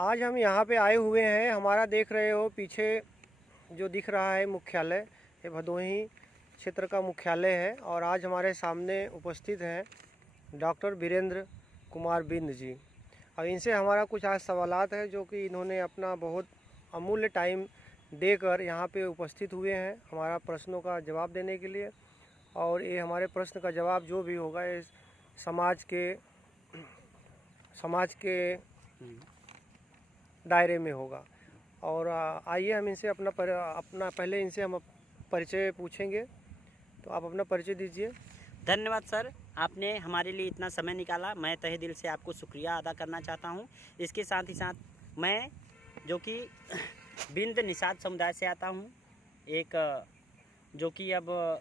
आज हम यहाँ पे आए हुए हैं। हमारा देख रहे हो पीछे जो दिख रहा है मुख्यालय, ये भदोही क्षेत्र का मुख्यालय है। और आज हमारे सामने उपस्थित हैं डॉक्टर वीरेंद्र कुमार बिंद जी। और इनसे हमारा कुछ आज सवालात है जो कि इन्होंने अपना बहुत अमूल्य टाइम देकर यहाँ पे उपस्थित हुए हैं हमारा प्रश्नों का जवाब देने के लिए। और ये हमारे प्रश्न का जवाब जो भी होगा ये समाज के दायरे में होगा। और आइए हम इनसे अपना पहले इनसे हम परिचय पूछेंगे। तो आप अपना परिचय दीजिए। धन्यवाद सर, आपने हमारे लिए इतना समय निकाला। मैं तहे दिल से आपको शुक्रिया अदा करना चाहता हूं। इसके साथ ही साथ मैं जो कि बिंद निषाद समुदाय से आता हूं, एक जो कि अब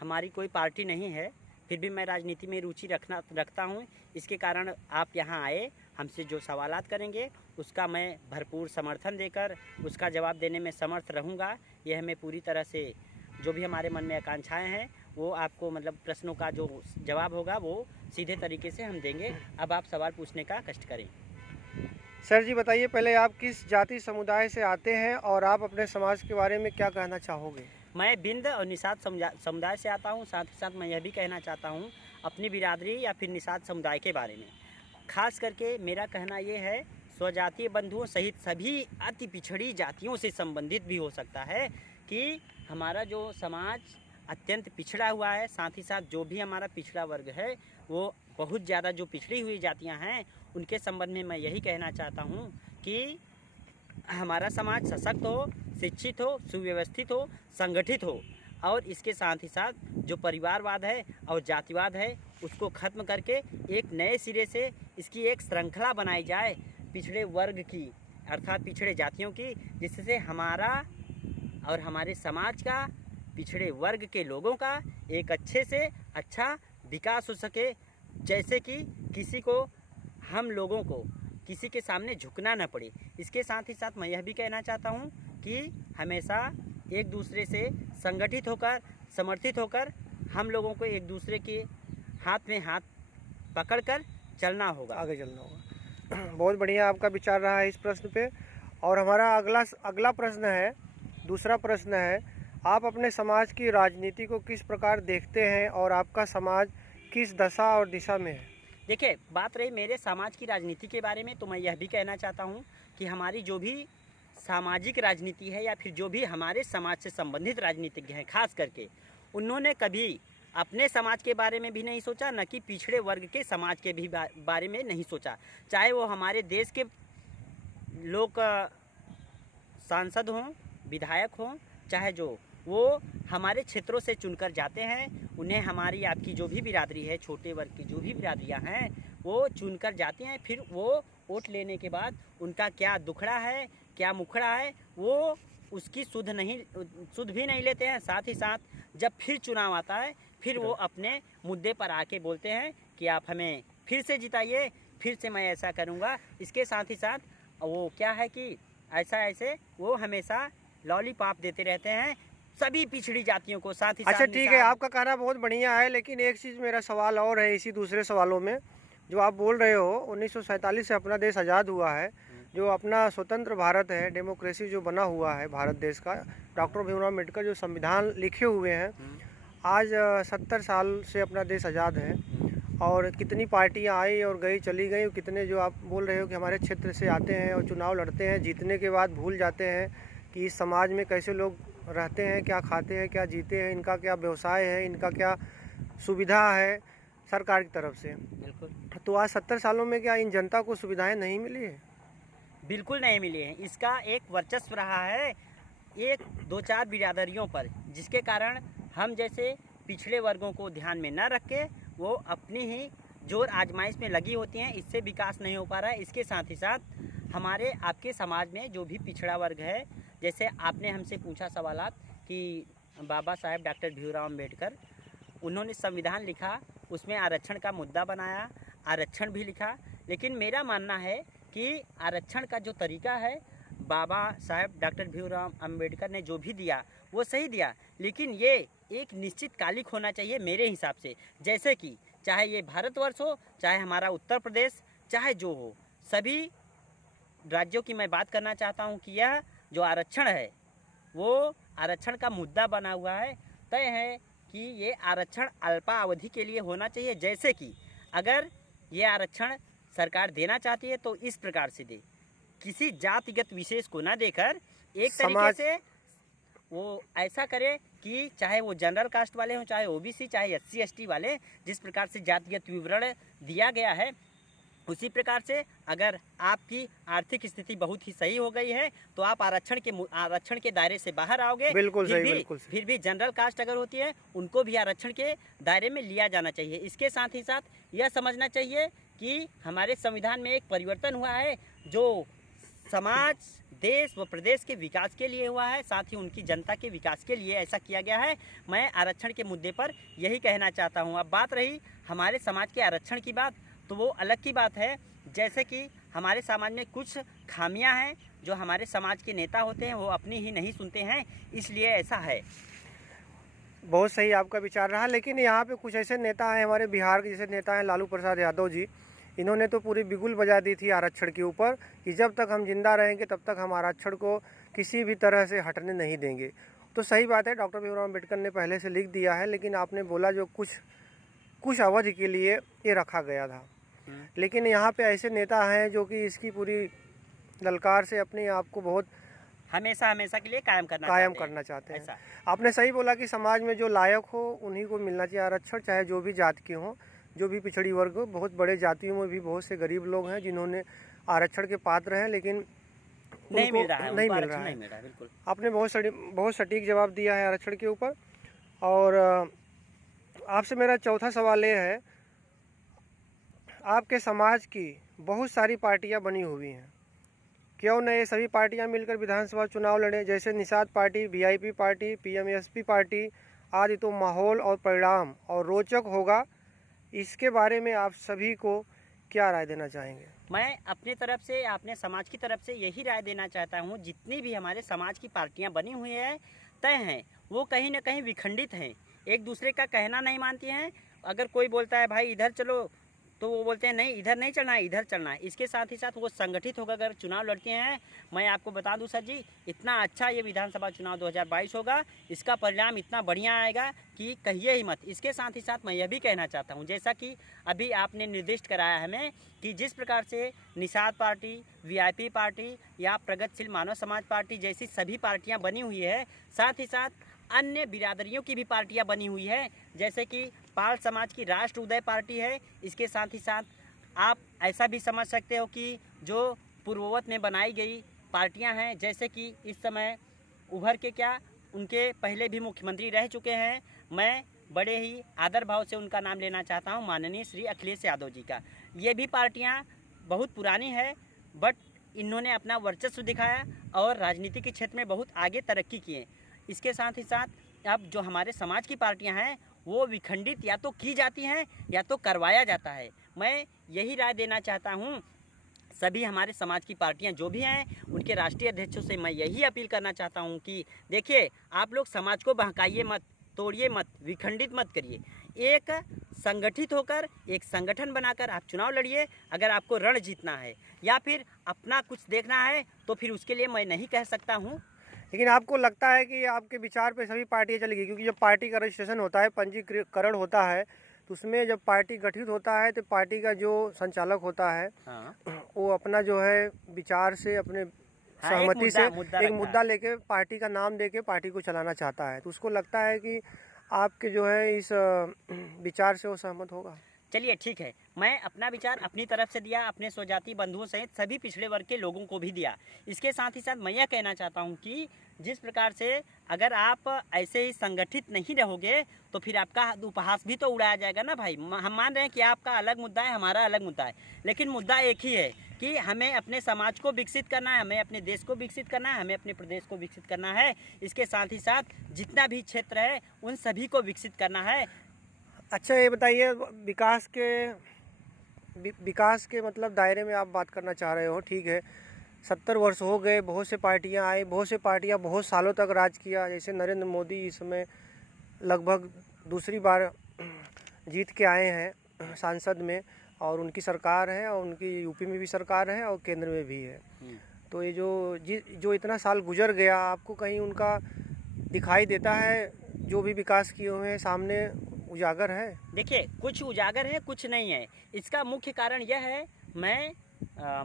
हमारी कोई पार्टी नहीं है, फिर भी मैं राजनीति में रुचि रखता हूं। इसके कारण आप यहां आए, हमसे जो सवालात करेंगे उसका मैं भरपूर समर्थन देकर उसका जवाब देने में समर्थ रहूँगा। यह हमें पूरी तरह से जो भी हमारे मन में आकांक्षाएं हैं वो आपको मतलब प्रश्नों का जो जवाब होगा वो सीधे तरीके से हम देंगे। अब आप सवाल पूछने का कष्ट करें। सर जी बताइए, पहले आप किस जाति समुदाय से आते हैं और आप अपने समाज के बारे में क्या कहना चाहोगे? मैं बिंद और निषाद समुदाय से आता हूं। साथ ही साथ मैं यह भी कहना चाहता हूं अपनी बिरादरी या फिर निषाद समुदाय के बारे में। खास करके मेरा कहना ये है, स्वजातीय बंधुओं सहित सभी अति पिछड़ी जातियों से संबंधित भी हो सकता है कि हमारा जो समाज अत्यंत पिछड़ा हुआ है। साथ ही साथ जो भी हमारा पिछड़ा वर्ग है वो बहुत ज़्यादा जो पिछड़ी हुई जातियां हैं उनके संबंध में मैं यही कहना चाहता हूं कि हमारा समाज सशक्त हो, शिक्षित हो, सुव्यवस्थित हो, संगठित हो। और इसके साथ ही साथ जो परिवारवाद है और जातिवाद है उसको ख़त्म करके एक नए सिरे से इसकी एक श्रृंखला बनाई जाए पिछड़े वर्ग की, अर्थात पिछड़े जातियों की, जिससे हमारा और हमारे समाज का, पिछड़े वर्ग के लोगों का एक अच्छे से अच्छा विकास हो सके। जैसे कि किसी को, हम लोगों को किसी के सामने झुकना न पड़े। इसके साथ ही साथ मैं यह भी कहना चाहता हूँ कि हमेशा एक दूसरे से संगठित होकर, समर्थित होकर हम लोगों को एक दूसरे के हाथ में हाथ पकड़कर चलना होगा, आगे चलना होगा। बहुत बढ़िया आपका विचार रहा है इस प्रश्न पे। और हमारा अगला प्रश्न है, दूसरा प्रश्न है, आप अपने समाज की राजनीति को किस प्रकार देखते हैं और आपका समाज किस दशा और दिशा में है? देखिए, बात रही मेरे समाज की राजनीति के बारे में, तो मैं यह भी कहना चाहता हूँ कि हमारी जो भी सामाजिक राजनीति है या फिर जो भी हमारे समाज से संबंधित राजनीतिज्ञ हैं, खास करके उन्होंने कभी अपने समाज के बारे में भी नहीं सोचा, न कि पिछड़े वर्ग के समाज के भी बारे में नहीं सोचा। चाहे वो हमारे देश के लोग सांसद हों, विधायक हों, चाहे जो वो हमारे क्षेत्रों से चुनकर जाते हैं, उन्हें हमारी आपकी जो भी बिरादरी है, छोटे वर्ग की जो भी बिरादरियां हैं वो चुनकर जाते हैं। फिर वो वोट लेने के बाद उनका क्या दुखड़ा है, क्या मुखड़ा है, वो उसकी सुध भी नहीं लेते हैं। साथ ही साथ जब फिर चुनाव आता है फिर वो अपने मुद्दे पर आके बोलते हैं कि आप हमें फिर से जिताइए, फिर से मैं ऐसा करूँगा। इसके साथ ही साथ वो क्या है कि ऐसे वो हमेशा लॉलीपॉप देते रहते हैं सभी पिछड़ी जातियों को। साथ ही अच्छा ठीक है, आपका कहना बहुत बढ़िया है, लेकिन एक चीज़ मेरा सवाल और है इसी दूसरे सवालों में। जो आप बोल रहे हो 1947 से अपना देश आज़ाद हुआ है, जो अपना स्वतंत्र भारत है, डेमोक्रेसी जो बना हुआ है भारत देश का, डॉक्टर भीमराव अम्बेडकर जो संविधान लिखे हुए हैं, आज 70 साल से अपना देश आज़ाद है। और कितनी पार्टियां आई और गई, चली गई। कितने जो आप बोल रहे हो कि हमारे क्षेत्र से आते हैं और चुनाव लड़ते हैं, जीतने के बाद भूल जाते हैं कि इस समाज में कैसे लोग रहते हैं, क्या खाते हैं, क्या जीते हैं, इनका क्या व्यवसाय है, इनका क्या सुविधा है सरकार की तरफ से। बिल्कुल। तो आज 70 सालों में क्या इन जनता को सुविधाएं नहीं मिली है? बिल्कुल नहीं मिली है। इसका एक वर्चस्व रहा है एक दो चार बिरादरियों पर, जिसके कारण हम जैसे पिछड़े वर्गों को ध्यान में न रख के वो अपनी ही जोर आजमाइश में लगी होती हैं। इससे विकास नहीं हो पा रहा है। इसके साथ ही साथ हमारे आपके समाज में जो भी पिछड़ा वर्ग है, जैसे आपने हमसे पूछा सवालात कि बाबा साहेब डॉक्टर भीमराव अम्बेडकर, उन्होंने संविधान लिखा, उसमें आरक्षण का मुद्दा बनाया, आरक्षण भी लिखा। लेकिन मेरा मानना है कि आरक्षण का जो तरीका है, बाबा साहेब डॉक्टर भीमराव अम्बेडकर ने जो भी दिया वो सही दिया, लेकिन ये एक निश्चित कालिक होना चाहिए मेरे हिसाब से। जैसे कि चाहे ये भारतवर्ष हो, चाहे हमारा उत्तर प्रदेश, चाहे जो हो, सभी राज्यों की मैं बात करना चाहता हूँ कि यह जो आरक्षण है वो आरक्षण का मुद्दा बना हुआ है। तय है कि ये आरक्षण अल्पावधि के लिए होना चाहिए। जैसे कि अगर ये आरक्षण सरकार देना चाहती है तो इस प्रकार से दे, किसी जातिगत विशेष को न देकर एक तरीके से वो ऐसा करे कि चाहे वो जनरल कास्ट वाले हों, चाहे ओबीसी, चाहे SC ST वाले, जिस प्रकार से जातिगत विवरण दिया गया है उसी प्रकार से अगर आपकी आर्थिक स्थिति बहुत ही सही हो गई है तो आप आरक्षण के दायरे से बाहर आओगे। बिल्कुल सही, बिल्कुल सही। फिर भी जनरल कास्ट अगर होती है उनको भी आरक्षण के दायरे में लिया जाना चाहिए। इसके साथ ही साथ यह समझना चाहिए कि हमारे संविधान में एक परिवर्तन हुआ है जो समाज, देश व प्रदेश के विकास के लिए हुआ है, साथ ही उनकी जनता के विकास के लिए ऐसा किया गया है। मैं आरक्षण के मुद्दे पर यही कहना चाहता हूँ। अब बात रही हमारे समाज के आरक्षण की बात, तो वो अलग की बात है। जैसे कि हमारे समाज में कुछ खामियां हैं जो हमारे समाज के नेता होते हैं वो अपनी ही नहीं सुनते हैं, इसलिए ऐसा है। बहुत सही आपका विचार रहा, लेकिन यहाँ पे कुछ ऐसे नेता हैं हमारे बिहार के, जैसे नेता हैं लालू प्रसाद यादव जी। इन्होंने तो पूरी बिगुल बजा दी थी आरक्षण के ऊपर कि जब तक हम जिंदा रहेंगे तब तक हम आरक्षण को किसी भी तरह से हटने नहीं देंगे। तो सही बात है, डॉक्टर भीमराव अम्बेडकर ने पहले से लिख दिया है, लेकिन आपने बोला जो कुछ अवधि के लिए ये रखा गया था। लेकिन यहाँ पे ऐसे नेता हैं जो कि इसकी पूरी ललकार से अपने आप को बहुत हमेशा के लिए कायम करना चाहते हैं। ऐसा आपने सही बोला कि समाज में जो लायक हो उन्हीं को मिलना चाहिए आरक्षण, चाहे जो भी जात के हों, जो भी पिछड़ी वर्ग हो। बहुत बड़े जातियों में भी बहुत से गरीब लोग हैं जिन्होंने आरक्षण के पात्र हैं लेकिन नहीं मिल रहा है। बिल्कुल आपने बहुत सटीक जवाब दिया है आरक्षण के ऊपर। और आपसे मेरा चौथा सवाल ये है, आपके समाज की बहुत सारी पार्टियां बनी हुई हैं, क्यों न ये सभी पार्टियां मिलकर विधानसभा चुनाव लड़ें? जैसे Nishad party, VIP party, PMSP party आदि। तो माहौल और परिणाम और रोचक होगा। इसके बारे में आप सभी को क्या राय देना चाहेंगे? मैं अपनी तरफ से, अपने समाज की तरफ से यही राय देना चाहता हूँ, जितनी भी हमारे समाज की पार्टियाँ बनी हुई हैं तय हैं वो कहीं ना कहीं विखंडित हैं, एक दूसरे का कहना नहीं मानती हैं। अगर कोई बोलता है भाई इधर चलो तो वो बोलते हैं नहीं इधर नहीं चलना है, इधर चलना है। इसके साथ ही साथ वो संगठित होकर अगर चुनाव लड़ते हैं, मैं आपको बता दूं सर जी, इतना अच्छा ये विधानसभा चुनाव 2022 होगा, इसका परिणाम इतना बढ़िया आएगा कि कहिए ही मत। इसके साथ ही साथ मैं यह भी कहना चाहता हूं, जैसा कि अभी आपने निर्दिष्ट कराया हमें कि जिस प्रकार से निषाद पार्टी, VIP पार्टी या प्रगतिशील मानव समाज पार्टी जैसी सभी पार्टियाँ बनी हुई है, साथ ही साथ अन्य बिरादरियों की भी पार्टियां बनी हुई है, जैसे कि पाल समाज की राष्ट्र उदय पार्टी है। इसके साथ ही साथ आप ऐसा भी समझ सकते हो कि जो पूर्ववत में बनाई गई पार्टियां हैं, जैसे कि इस समय उभर के क्या उनके पहले भी मुख्यमंत्री रह चुके हैं, मैं बड़े ही आदर भाव से उनका नाम लेना चाहता हूं, माननीय श्री अखिलेश यादव जी का। ये भी पार्टियां बहुत पुरानी है, बट इन्होंने अपना वर्चस्व दिखाया और राजनीति के क्षेत्र में बहुत आगे तरक्की किए। इसके साथ ही साथ अब जो हमारे समाज की पार्टियां हैं वो विखंडित या तो की जाती हैं या तो करवाया जाता है। मैं यही राय देना चाहता हूं सभी हमारे समाज की पार्टियां जो भी हैं उनके राष्ट्रीय अध्यक्षों से मैं यही अपील करना चाहता हूं कि देखिए, आप लोग समाज को बहकाइए मत, तोड़िए मत, विखंडित मत करिए। एक संगठित होकर एक संगठन बनाकर आप चुनाव लड़िए। अगर आपको रण जीतना है या फिर अपना कुछ देखना है तो फिर उसके लिए मैं नहीं कह सकता हूँ। लेकिन आपको लगता है कि आपके विचार पे सभी पार्टियां चलेगी? क्योंकि जब पार्टी का रजिस्ट्रेशन होता है, पंजीकरण होता है, तो उसमें जब पार्टी गठित होता है तो पार्टी का जो संचालक होता है वो अपना जो है विचार से, अपने सहमति से एक मुद्दा लेके पार्टी का नाम देके पार्टी को चलाना चाहता है। तो उसको लगता है कि आपके जो है इस विचार से वो सहमत होगा? चलिए ठीक है, मैं अपना विचार अपनी तरफ से दिया, अपने स्वजाति बंधुओं सहित सभी पिछड़े वर्ग के लोगों को भी दिया। इसके साथ ही साथ मैं यह कहना चाहता हूं कि जिस प्रकार से अगर आप ऐसे ही संगठित नहीं रहोगे तो फिर आपका उपहास भी तो उड़ाया जाएगा ना भाई। हम मान रहे हैं कि आपका अलग मुद्दा है, हमारा अलग मुद्दा है, लेकिन मुद्दा एक ही है कि हमें अपने समाज को विकसित करना है, हमें अपने देश को विकसित करना है, हमें अपने प्रदेश को विकसित करना है। इसके साथ ही साथ जितना भी क्षेत्र है उन सभी को विकसित करना है। अच्छा, ये बताइए, विकास के मतलब दायरे में आप बात करना चाह रहे हो, ठीक है। 70 वर्ष हो गए, बहुत से पार्टियां आई, बहुत से पार्टियां बहुत सालों तक राज किया। जैसे नरेंद्र मोदी इस समय लगभग दूसरी बार जीत के आए हैं सांसद में, और उनकी सरकार है, और उनकी यूपी में भी सरकार है और केंद्र में भी है। तो ये जो इतना साल गुजर गया, आपको कहीं उनका दिखाई देता है जो भी विकास किए हुए हैं सामने उजागर है? देखिए, कुछ उजागर है, कुछ नहीं है। इसका मुख्य कारण यह है, मैं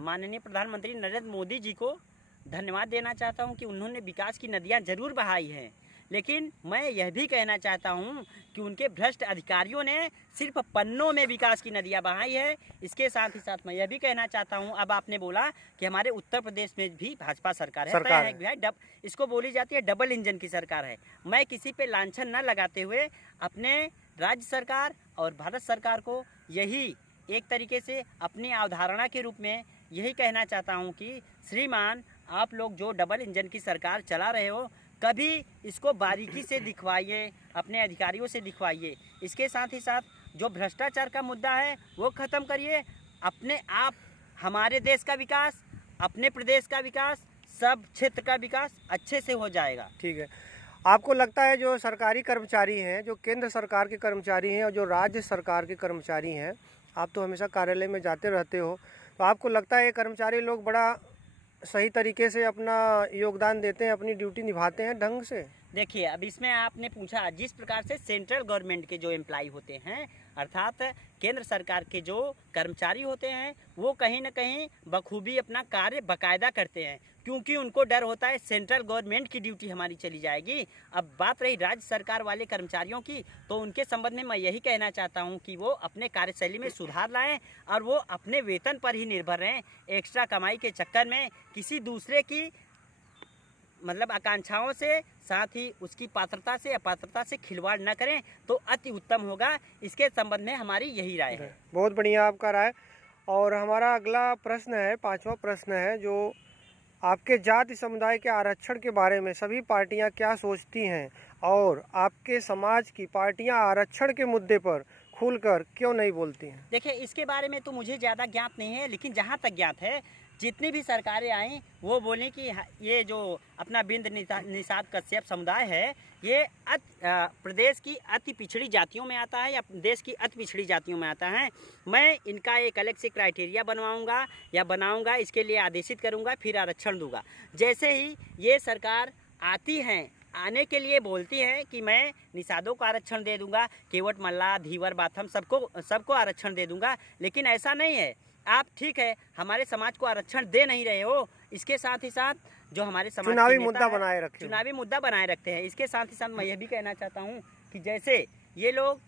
माननीय प्रधानमंत्री नरेंद्र मोदी जी को धन्यवाद देना चाहता हूं कि उन्होंने विकास की नदियां जरूर बहाई हैं, लेकिन मैं यह भी कहना चाहता हूं कि उनके भ्रष्ट अधिकारियों ने सिर्फ पन्नों में विकास की नदियां बहाई है। इसके साथ ही साथ मैं यह भी कहना चाहता हूं, अब आपने बोला कि हमारे उत्तर प्रदेश में भी भाजपा सरकार है, इसको बोली जाती है डबल इंजन की सरकार है। मैं किसी पे लांछन न लगाते हुए अपने राज्य सरकार और भारत सरकार को यही एक तरीके से अपनी अवधारणा के रूप में यही कहना चाहता हूं कि श्रीमान, आप लोग जो डबल इंजन की सरकार चला रहे हो, कभी इसको बारीकी से दिखवाइए, अपने अधिकारियों से दिखवाइए। इसके साथ ही साथ जो भ्रष्टाचार का मुद्दा है वो ख़त्म करिए। अपने आप हमारे देश का विकास, अपने प्रदेश का विकास, सब क्षेत्र का विकास अच्छे से हो जाएगा। ठीक है। आपको लगता है जो सरकारी कर्मचारी हैं, जो केंद्र सरकार के कर्मचारी हैं और जो राज्य सरकार के कर्मचारी हैं, आप तो हमेशा कार्यालय में जाते रहते हो, तो आपको लगता है ये कर्मचारी लोग बड़ा सही तरीके से अपना योगदान देते हैं, अपनी ड्यूटी निभाते हैं ढंग से? देखिए, अब इसमें आपने पूछा, जिस प्रकार से सेंट्रल गवर्नमेंट के जो एम्प्लॉय होते हैं, अर्थात केंद्र सरकार के जो कर्मचारी होते हैं, वो कहीं न कहीं बखूबी अपना कार्य बाकायदा करते हैं, क्योंकि उनको डर होता है सेंट्रल गवर्नमेंट की ड्यूटी हमारी चली जाएगी। अब बात रही राज्य सरकार वाले कर्मचारियों की, तो उनके संबंध में मैं यही कहना चाहता हूं कि वो अपने कार्यशैली में सुधार लाएं और वो अपने वेतन पर ही निर्भर रहें। एक्स्ट्रा कमाई के चक्कर में किसी दूसरे की मतलब आकांक्षाओं से, साथ ही उसकी पात्रता से अपात्रता से खिलवाड़ न करें तो अति उत्तम होगा। इसके संबंध में हमारी यही राय है। बहुत बढ़िया आपका राय। और हमारा अगला प्रश्न है, 5वां प्रश्न है, जो आपके जाति समुदाय के आरक्षण के बारे में सभी पार्टियां क्या सोचती हैं, और आपके समाज की पार्टियां आरक्षण के मुद्दे पर खुलकर क्यों नहीं बोलती हैं? देखिए, इसके बारे में तो मुझे ज़्यादा ज्ञात नहीं है, लेकिन जहाँ तक ज्ञात है, जितनी भी सरकारें आई वो बोली कि ये जो अपना बिंद निषाद कश्यप समुदाय है, ये प्रदेश की अति पिछड़ी जातियों में आता है या देश की अति पिछड़ी जातियों में आता है। मैं इनका एक अलग से क्राइटेरिया बनवाऊंगा या बनाऊंगा, इसके लिए आदेशित करूंगा, फिर आरक्षण दूंगा। जैसे ही ये सरकार आती हैं, आने के लिए बोलती हैं कि मैं निषादों को आरक्षण दे दूंगा, केवट मल्ला, धीवर बाथम सबको आरक्षण दे दूंगा, लेकिन ऐसा नहीं है। आप ठीक है, हमारे समाज को आरक्षण दे नहीं रहे हो, इसके साथ ही साथ जो हमारे समाज चुनावी मुद्दा बनाए रखते हैं। इसके साथ ही साथ मैं यह भी कहना चाहता हूं कि जैसे ये लोग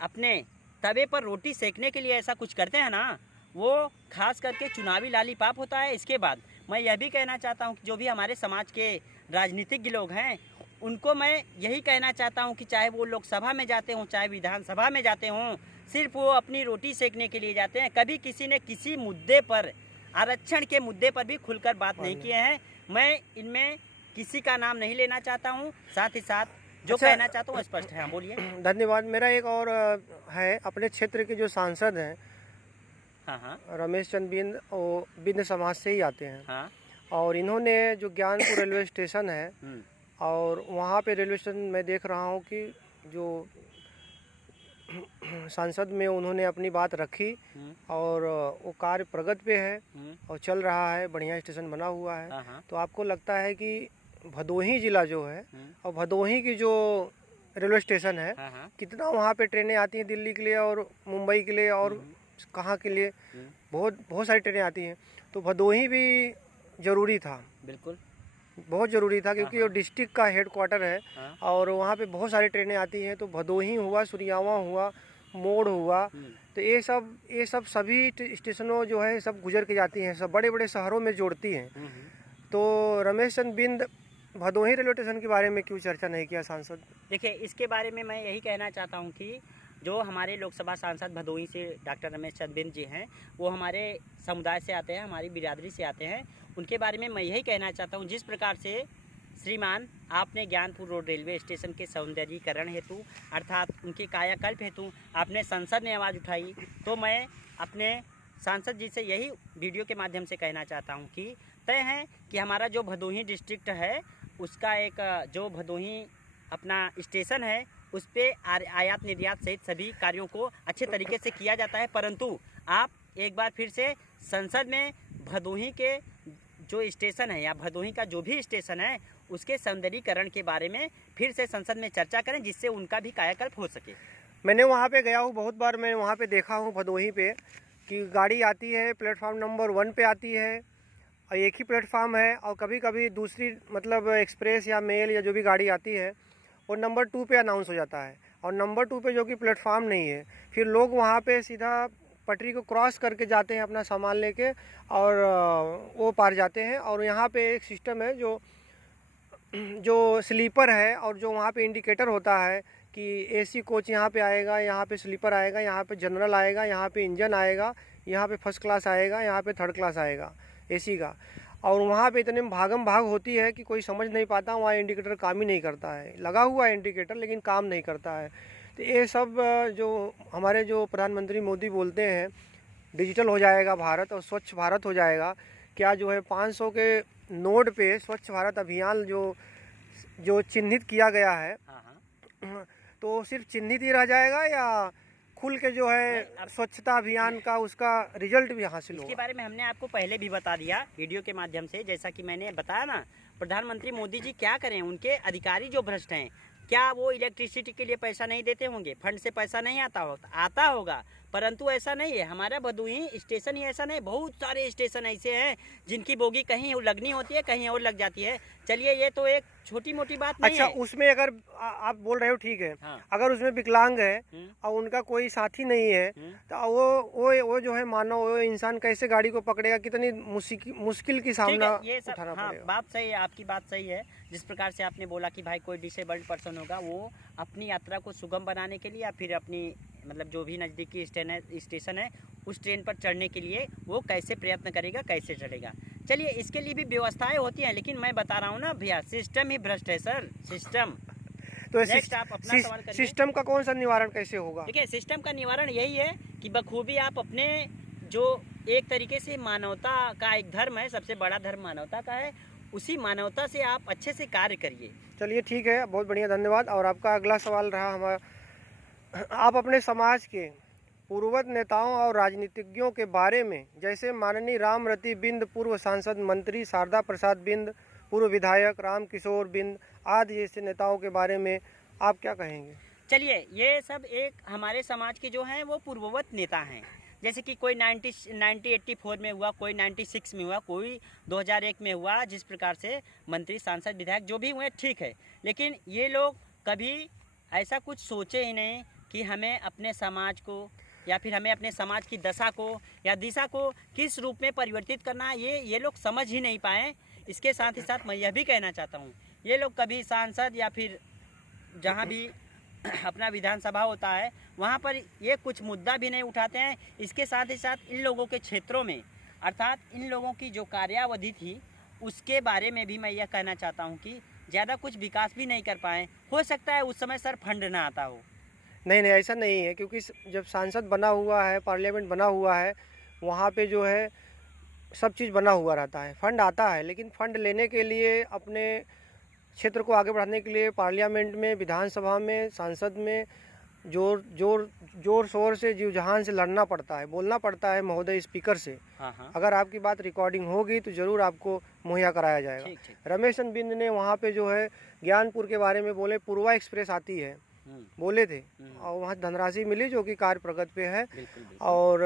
अपने तवे पर रोटी सेकने के लिए ऐसा कुछ करते हैं ना, वो खास करके चुनावी लालीपाप होता है। इसके बाद मैं यह भी कहना चाहता हूं कि जो भी हमारे समाज के राजनीतिज्ञ लोग हैं, उनको मैं यही कहना चाहता हूं कि चाहे वो लोकसभा में जाते हों, चाहे विधानसभा में जाते हों, सिर्फ वो अपनी रोटी सेकने के लिए जाते हैं। कभी किसी ने किसी मुद्दे पर, आरक्षण के मुद्दे पर भी खुलकर बात नहीं किए हैं। मैं इनमें किसी का नाम नहीं लेना चाहता हूं, साथ ही साथ जो कहना चाहता हूं स्पष्ट है। बोलिए। धन्यवाद। मेरा एक और है, अपने क्षेत्र के जो सांसद हैं, हाँ, रमेश चंद बिंद, वो बिंद समाज से ही आते हैं। हाँ। और इन्होंने जो ज्ञानपुर रेलवे स्टेशन है, और वहाँ पे रेलवे स्टेशन मैं देख रहा हूँ कि जो सांसद में उन्होंने अपनी बात रखी, और वो कार्य प्रगति पे है और चल रहा है, बढ़िया स्टेशन बना हुआ है। तो आपको लगता है कि भदोही जिला जो है और भदोही की जो रेलवे स्टेशन है, कितना वहाँ पे ट्रेनें आती हैं दिल्ली के लिए और मुंबई के लिए और कहाँ के लिए, बहुत सारी ट्रेनें आती हैं, तो भदोही भी ज़रूरी था। बिल्कुल, बहुत ज़रूरी था, क्योंकि वो डिस्ट्रिक्ट का हेडक्वार्टर है और वहाँ पे बहुत सारी ट्रेनें आती हैं। तो भदोही हुआ, सुरियावा हुआ, मोड़ हुआ, तो ये सब सभी स्टेशनों जो है सब गुजर के जाती हैं, सब बड़े बड़े शहरों में जोड़ती हैं। तो रमेश चंद बिंद भदोही रेलवे स्टेशन के बारे में क्यों चर्चा नहीं किया सांसद? देखिए, इसके बारे में मैं यही कहना चाहता हूँ कि जो हमारे लोकसभा सांसद भदोही से डॉक्टर रमेश चंद बिंद जी हैं, वो हमारे समुदाय से आते हैं, हमारी बिरादरी से आते हैं। उनके बारे में मैं यही कहना चाहता हूँ, जिस प्रकार से श्रीमान आपने ज्ञानपुर रोड रेलवे स्टेशन के सौंदर्यीकरण हेतु, अर्थात उनके कायाकल्प हेतु आपने संसद में आवाज़ उठाई, तो मैं अपने सांसद जी से यही वीडियो के माध्यम से कहना चाहता हूँ कि तय है कि हमारा जो भदोही डिस्ट्रिक्ट है, उसका एक जो भदोही अपना स्टेशन है, उस पर आयात निर्यात सहित सभी कार्यों को अच्छे तरीके से किया जाता है। परंतु आप एक बार फिर से संसद में भदोही के जो स्टेशन है या भदोही का जो भी स्टेशन है उसके सौंदर्यीकरण के बारे में फिर से संसद में चर्चा करें, जिससे उनका भी कायाकल्प हो सके। मैंने वहाँ पे गया हूँ बहुत बार, मैं वहाँ पे देखा हूँ भदोही पे कि गाड़ी आती है प्लेटफार्म नंबर 1 पे आती है और एक ही प्लेटफार्म है, और कभी कभी दूसरी मतलब एक्सप्रेस या मेल या जो भी गाड़ी आती है वो नंबर 2 पे अनाउंस हो जाता है, और नंबर 2 पे जो कि प्लेटफार्म नहीं है, फिर लोग वहाँ पे सीधा पटरी को क्रॉस करके जाते हैं अपना सामान लेके और वो पार जाते हैं। और यहाँ पे एक सिस्टम है जो स्लीपर है, और जो वहाँ पे इंडिकेटर होता है कि एसी कोच यहाँ पे आएगा, यहाँ पे स्लीपर आएगा, यहाँ पे जनरल आएगा, यहाँ पे इंजन आएगा, यहाँ पे फर्स्ट क्लास आएगा, यहाँ पे थर्ड क्लास आएगा एसी का। और वहाँ पे इतने भागम भाग होती है कि कोई समझ नहीं पाता, वहाँ इंडिकेटर काम ही नहीं करता है, लगा हुआ है इंडिकेटर लेकिन काम नहीं करता है। तो ये सब जो हमारे जो प्रधानमंत्री मोदी बोलते हैं डिजिटल हो जाएगा भारत और स्वच्छ भारत हो जाएगा, क्या जो है 500 के नोड पे स्वच्छ भारत अभियान जो चिन्हित किया गया है, तो सिर्फ चिन्हित ही रह जाएगा या खुल के जो है स्वच्छता अभियान का उसका रिजल्ट भी हासिल होगा? इसके बारे में हमने आपको पहले भी बता दिया वीडियो के माध्यम से। जैसा कि मैंने बताया ना, प्रधानमंत्री मोदी जी क्या करें, उनके अधिकारी जो भ्रष्ट हैं, क्या वो इलेक्ट्रिसिटी के लिए पैसा नहीं देते होंगे, फंड से पैसा नहीं आता होगा, परंतु ऐसा नहीं है। हमारा भदोही स्टेशन ही ऐसा नहीं, बहुत सारे स्टेशन ऐसे हैं जिनकी बोगी कहीं लगनी होती है, कहीं और लग जाती है। चलिए, ये तो एक छोटी मोटी बात नहीं अच्छा, है। उसमें अगर आप बोल रहे हो ठीक है, हाँ। अगर उसमें विकलांग है और उनका कोई साथी नहीं है, तो वो जो है मानव वो इंसान कैसे गाड़ी को पकड़ेगा, कितनी मुश्किल की सामना उठाना पड़ेगा। बात सही है, आपकी बात सही है। जिस प्रकार से आपने बोला कि भाई कोई डिसेबल्ड पर्सन होगा, वो अपनी यात्रा को सुगम बनाने के लिए या फिर अपनी मतलब जो भी नज़दीकी स्टेशन है उस ट्रेन पर चढ़ने के लिए वो कैसे प्रयत्न करेगा, कैसे चढ़ेगा। चलिए, इसके लिए भी व्यवस्थाएं होती हैं, लेकिन मैं बता रहा हूँ ना भैया, सिस्टम ही भ्रष्ट है सर, सिस्टम। तो आप अपना सवाल करिए। सिस्टम का कौन सा निवारण कैसे होगा? देखिए, सिस्टम का निवारण यही है कि बखूबी आप अपने जो एक तरीके से मानवता का एक धर्म है, सबसे बड़ा धर्म मानवता का है, उसी मानवता से आप अच्छे से कार्य करिए। चलिए ठीक है, बहुत बढ़िया, धन्यवाद। और आपका अगला सवाल रहा हमारा, आप अपने समाज के पूर्ववत नेताओं और राजनीतिज्ञों के बारे में, जैसे माननीय रामरती बिंद, पूर्व सांसद मंत्री शारदा प्रसाद बिंद, पूर्व विधायक राम किशोर बिंद आदि जैसे नेताओं के बारे में आप क्या कहेंगे? चलिए, ये सब एक हमारे समाज के जो हैं वो पूर्ववत नेता हैं। जैसे कि कोई 1984 में हुआ, कोई 96 में हुआ, कोई 2001 में हुआ। जिस प्रकार से मंत्री, सांसद, विधायक जो भी हुए ठीक है, लेकिन ये लोग कभी ऐसा कुछ सोचे ही नहीं कि हमें अपने समाज को या फिर हमें अपने समाज की दशा को या दिशा को किस रूप में परिवर्तित करना है, ये लोग समझ ही नहीं पाए। इसके साथ ही साथ मैं यह भी कहना चाहता हूँ, ये लोग कभी सांसद या फिर जहाँ भी अपना विधानसभा होता है वहाँ पर ये कुछ मुद्दा भी नहीं उठाते हैं। इसके साथ ही साथ इन लोगों के क्षेत्रों में, अर्थात इन लोगों की जो कार्यावधि थी उसके बारे में भी मैं यह कहना चाहता हूँ कि ज़्यादा कुछ विकास भी नहीं कर पाए। हो सकता है उस समय सर फंड ना आता हो। नहीं, ऐसा नहीं है, क्योंकि जब सांसद बना हुआ है, पार्लियामेंट बना हुआ है, वहाँ पे जो है सब चीज़ बना हुआ रहता है, फंड आता है। लेकिन फंड लेने के लिए, अपने क्षेत्र को आगे बढ़ाने के लिए पार्लियामेंट में, विधानसभा में, सांसद में जोर शोर से, जीव जहान से लड़ना पड़ता है, बोलना पड़ता है महोदय स्पीकर से। अगर आपकी बात रिकॉर्डिंग होगी तो ज़रूर आपको मुहैया कराया जाएगा। रमेश चंद्र बिंद ने वहाँ पे जो है ज्ञानपुर के बारे में बोले, पूर्वा एक्सप्रेस आती है बोले थे, और वहाँ धनराशि मिली जो कि कार्य प्रगति पे है। और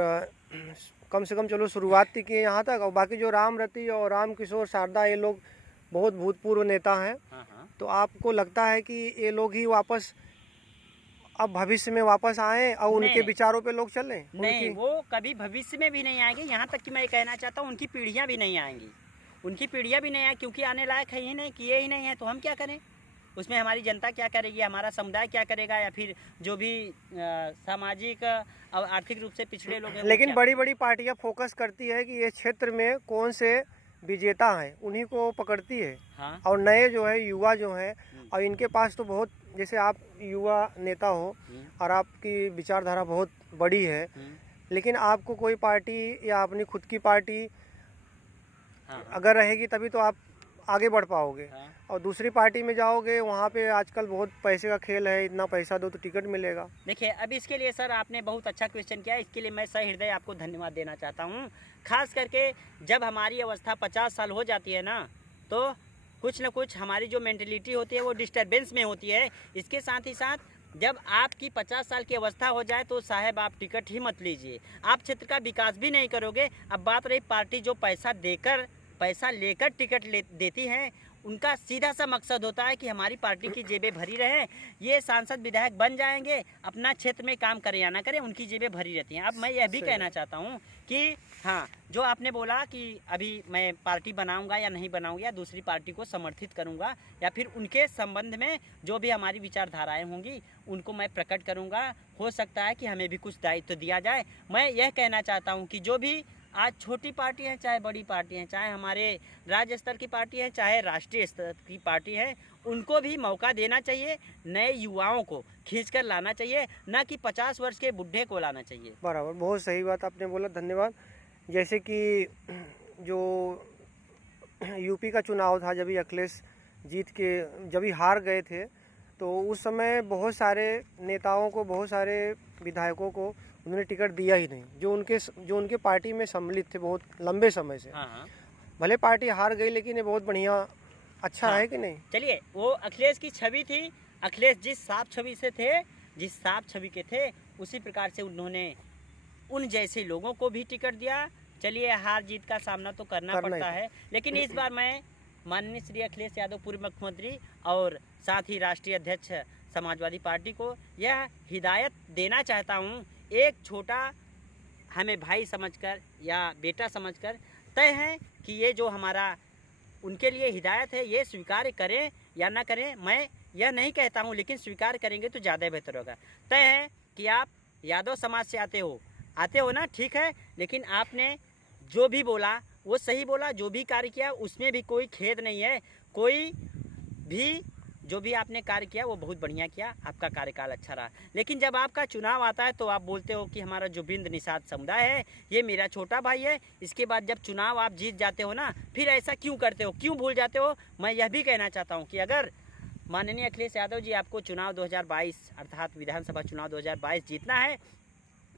कम से कम चलो शुरुआत की है यहाँ तक। और बाकी जो रामरती और राम किशोर, शारदा, ये लोग बहुत भूतपूर्व नेता हैं। तो आपको लगता है कि ये लोग ही वापस अब भविष्य में वापस आए और उनके विचारों पे लोग चलें? नहीं, वो कभी भविष्य में भी नहीं आएंगे। यहाँ तक कि मैं कहना चाहता हूँ उनकी पीढ़ियाँ भी नहीं आएंगी, उनकी पीढ़ियाँ भी नहीं आएंगी, क्योंकि आने लायक है ही नहीं, किए ही नहीं है, तो हम क्या करें? उसमें हमारी जनता क्या करेगी, हमारा समुदाय क्या करेगा, या फिर जो भी सामाजिक और आर्थिक रूप से पिछड़े लोग हैं। लेकिन बड़ी बड़ी पार्टियां फोकस करती है कि ये क्षेत्र में कौन से विजेता हैं, उन्हीं को पकड़ती है। हाँ? और नए जो है युवा जो हैं, और इनके पास तो बहुत, जैसे आप युवा नेता हो और आपकी विचारधारा बहुत बड़ी है, लेकिन आपको कोई पार्टी या अपनी खुद की पार्टी अगर रहेगी तभी तो आप आगे बढ़ पाओगे। हाँ। और दूसरी पार्टी में जाओगे वहाँ पे आजकल बहुत पैसे का खेल है, इतना पैसा दो तो टिकट मिलेगा। देखिए, अब इसके लिए सर आपने बहुत अच्छा क्वेश्चन किया, इसके लिए मैं सहृदय आपको धन्यवाद देना चाहता हूँ। खास करके जब हमारी अवस्था 50 साल हो जाती है ना, तो कुछ न कुछ हमारी जो मेंटलिटी होती है वो डिस्टर्बेंस में होती है। इसके साथ ही साथ जब आपकी 50 साल की अवस्था हो जाए तो साहब आप टिकट ही मत लीजिए, आप क्षेत्र का विकास भी नहीं करोगे। अब बात रही पार्टी जो पैसा लेकर टिकट देती है, उनका सीधा सा मकसद होता है कि हमारी पार्टी की जेबें भरी रहे। ये सांसद विधायक बन जाएंगे, अपना क्षेत्र में काम करें या ना करें, उनकी जेबें भरी रहती हैं। अब मैं यह भी कहना चाहता हूँ कि हाँ, जो आपने बोला कि अभी मैं पार्टी बनाऊंगा या नहीं बनाऊंगा, या दूसरी पार्टी को समर्थित करूंगा, या फिर उनके संबंध में जो भी हमारी विचारधाराएं होंगी उनको मैं प्रकट करूंगा। हो सकता है कि हमें भी कुछ दायित्व दिया जाए। मैं यह कहना चाहता हूं कि जो भी आज छोटी पार्टी है, चाहे बड़ी पार्टी है, चाहे हमारे राज्य स्तर की पार्टी है, चाहे राष्ट्रीय स्तर की पार्टी है, उनको भी मौका देना चाहिए। नए युवाओं को खींचकर लाना चाहिए, ना कि 50 वर्ष के बुढ़े को लाना चाहिए। बराबर, बहुत सही बात आपने बोला, धन्यवाद। जैसे कि जो यूपी का चुनाव था, जब अखिलेश जब हार गए थे, तो उस समय बहुत सारे नेताओं को, बहुत सारे विधायकों को उन्होंने टिकट दिया ही नहीं, जो उनके पार्टी में सम्मिलित थे बहुत लंबे समय से। हाँ। भले पार्टी हार गई, लेकिन ये बहुत बढ़िया, अच्छा हाँ। है कि नहीं। चलिए, वो अखिलेश की छवि थी, अखिलेश जिस साफ छवि से थे, जिस साफ छवि के थे, उसी प्रकार से उन्होंने उन जैसे लोगों को भी टिकट दिया। चलिए, हार जीत का सामना तो करना पड़ता है, लेकिन इस बार मैं माननीय श्री अखिलेश यादव पूर्व मुख्यमंत्री और साथ ही राष्ट्रीय अध्यक्ष समाजवादी पार्टी को यह हिदायत देना चाहता हूँ, एक छोटा हमें भाई समझकर या बेटा समझकर तय है कि ये जो हमारा उनके लिए हिदायत है, ये स्वीकार करें या ना करें, मैं यह नहीं कहता हूँ, लेकिन स्वीकार करेंगे तो ज़्यादा बेहतर होगा। तय है कि आप यादव समाज से आते हो ना, ठीक है, लेकिन आपने जो भी बोला वो सही बोला, जो भी कार्य किया उसमें भी कोई खेद नहीं है। कोई भी जो भी आपने कार्य किया वो बहुत बढ़िया किया, आपका कार्यकाल अच्छा रहा। लेकिन जब आपका चुनाव आता है तो आप बोलते हो कि हमारा जो बिंद निषाद समुदाय है ये मेरा छोटा भाई है। इसके बाद जब चुनाव आप जीत जाते हो ना, फिर ऐसा क्यों करते हो, क्यों भूल जाते हो। मैं यह भी कहना चाहता हूँ कि अगर माननीय अखिलेश यादव जी आपको चुनाव 2022 अर्थात विधानसभा चुनाव 2022 जीतना है,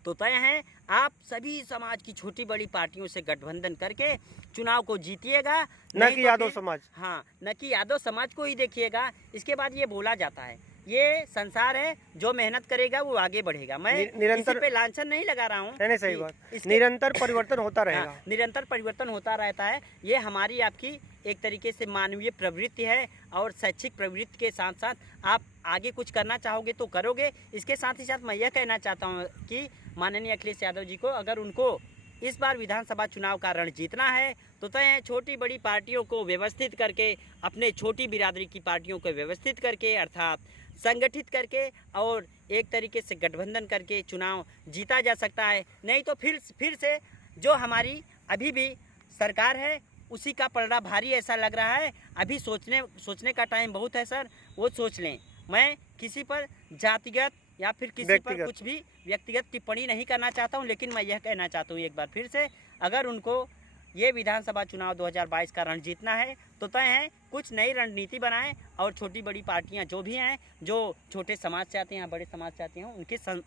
तो तय है आप सभी समाज की छोटी बड़ी पार्टियों से गठबंधन करके चुनाव को जीतिएगा, न कि यादव समाज। हाँ, न कि यादव समाज को ही देखिएगा। इसके बाद ये बोला जाता है, ये संसार है, जो मेहनत करेगा वो आगे बढ़ेगा। मैं निरंतर किसी पे लांछन नहीं लगा रहा हूँ। नहीं, सही बात, निरंतर परिवर्तन होता रहेगा। हाँ, निरंतर परिवर्तन होता रहता है। ये हमारी आपकी एक तरीके से मानवीय प्रवृत्ति है, और शैक्षिक प्रवृत्ति के साथ साथ आप आगे कुछ करना चाहोगे तो करोगे। इसके साथ ही साथ मैं यह कहना चाहता हूँ कि माननीय अखिलेश यादव जी को, अगर उनको इस बार विधानसभा चुनाव का रण जीतना है, तो तय है छोटी बड़ी पार्टियों को व्यवस्थित करके, अपने छोटी बिरादरी की पार्टियों को व्यवस्थित करके अर्थात संगठित करके और एक तरीके से गठबंधन करके चुनाव जीता जा सकता है। नहीं तो फिर से जो हमारी अभी भी सरकार है उसी का पलड़ा भारी ऐसा लग रहा है। अभी सोचने का टाइम बहुत है सर, वो सोच लें। मैं किसी पर जातिगत या फिर किसी पर कुछ भी व्यक्तिगत टिप्पणी नहीं करना चाहता हूं, लेकिन मैं यह कहना चाहता हूं एक बार फिर से, अगर उनको ये विधानसभा चुनाव 2022 का रण जीतना है तो तय है कुछ नई रणनीति बनाएं, और छोटी बड़ी पार्टियां जो भी हैं, जो छोटे समाज से आते हैं, बड़े समाज से आते हैं,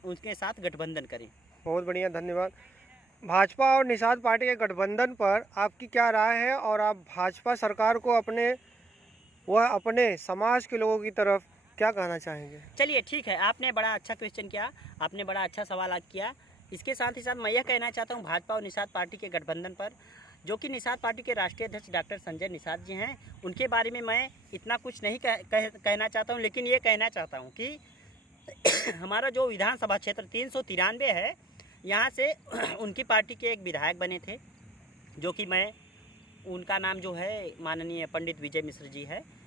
उनके साथ गठबंधन करें। बहुत बढ़िया, धन्यवाद। भाजपा और निषाद पार्टी के गठबंधन पर आपकी क्या राय है, और आप भाजपा सरकार को अपने समाज के लोगों की तरफ क्या कहना चाहेंगे। चलिए ठीक है, आपने बड़ा अच्छा क्वेश्चन किया, आपने बड़ा अच्छा सवाल आज किया। इसके साथ ही साथ मैं यह कहना चाहता हूँ भाजपा और निषाद पार्टी के गठबंधन पर, जो कि निषाद पार्टी के राष्ट्रीय अध्यक्ष डॉक्टर संजय निषाद जी हैं, उनके बारे में मैं इतना कुछ नहीं कहना चाहता हूँ, लेकिन ये कहना चाहता हूँ कि हमारा जो विधानसभा क्षेत्र 393 है, यहाँ से उनकी पार्टी के एक विधायक बने थे, जो कि उनका नाम जो है माननीय पंडित विजय मिश्र जी है।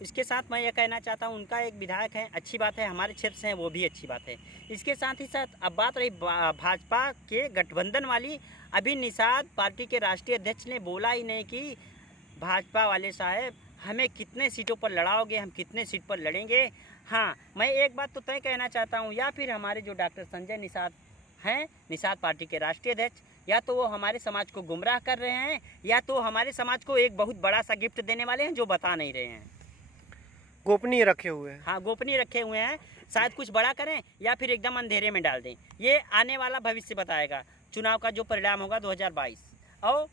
इसके साथ मैं ये कहना चाहता हूँ, उनका एक विधायक है, अच्छी बात है, हमारे क्षेत्र से हैं वो भी अच्छी बात है। इसके साथ ही साथ अब बात रही भाजपा के गठबंधन वाली, अभी निषाद पार्टी के राष्ट्रीय अध्यक्ष ने बोला ही नहीं कि भाजपा वाले साहब हमें कितने सीटों पर लड़ाओगे, हम कितने सीट पर लड़ेंगे। हाँ, मैं एक बात तो तय कहना चाहता हूँ, या फिर हमारे जो डॉक्टर संजय निषाद हैं, निषाद पार्टी के राष्ट्रीय अध्यक्ष, या तो वो हमारे समाज को गुमराह कर रहे हैं, या तो हमारे समाज को एक बहुत बड़ा सा गिफ्ट देने वाले हैं जो बता नहीं रहे हैं। गोपनीय रखे हुए हैं। हाँ, गोपनीय रखे हुए हैं। शायद कुछ बड़ा करें या फिर एकदम अंधेरे में डाल दें। ये आने वाला भविष्य बताएगा, चुनाव का जो परिणाम होगा 2022। और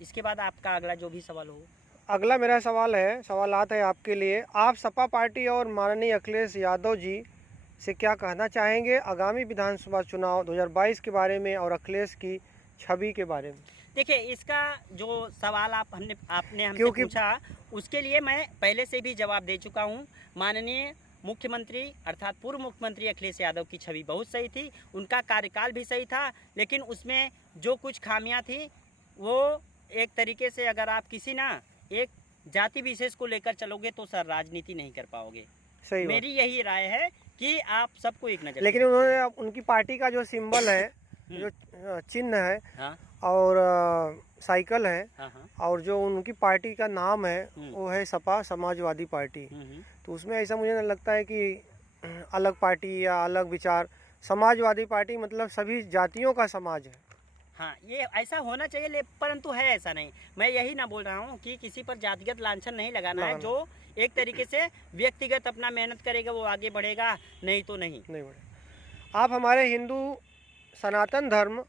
इसके बाद आपका अगला जो भी सवाल हो। अगला मेरा सवालात है आपके लिए। आप सपा पार्टी और माननीय अखिलेश यादव जी से क्या कहना चाहेंगे आगामी विधानसभा चुनाव 2022 के बारे में और अखिलेश की छवि के बारे में? देखिए, इसका जो सवाल आपने हमसे क्योंकि पूछा, उसके लिए मैं पहले से भी जवाब दे चुका हूँ। माननीय मुख्यमंत्री अर्थात पूर्व मुख्यमंत्री अखिलेश यादव की छवि बहुत सही थी, उनका कार्यकाल भी सही था, लेकिन उसमें जो कुछ खामियां थी वो एक तरीके से अगर आप किसी एक जाति विशेष को लेकर चलोगे तो सर राजनीति नहीं कर पाओगे। सही मेरी यही राय है कि आप सबको एक नजर। लेकिन उन्होंने उनकी पार्टी का जो सिंबल है, जो चिन्ह है, हाँ, और साइकिल है, हाँ, हाँ, और जो उनकी पार्टी का नाम है वो है सपा समाजवादी पार्टी। तो उसमें ऐसा मुझे नहीं लगता है कि अलग पार्टी या अलग विचार। समाजवादी पार्टी मतलब सभी जातियों का समाज है। हाँ, ये ऐसा होना चाहिए, परंतु है ऐसा नहीं। मैं यही ना बोल रहा हूँ कि किसी पर जातिगत लांछन नहीं लगाना है। जो एक तरीके से व्यक्तिगत अपना मेहनत करेगा वो आगे बढ़ेगा, नहीं तो नहीं बढ़ेगा। आप हमारे हिंदू सनातन धर्म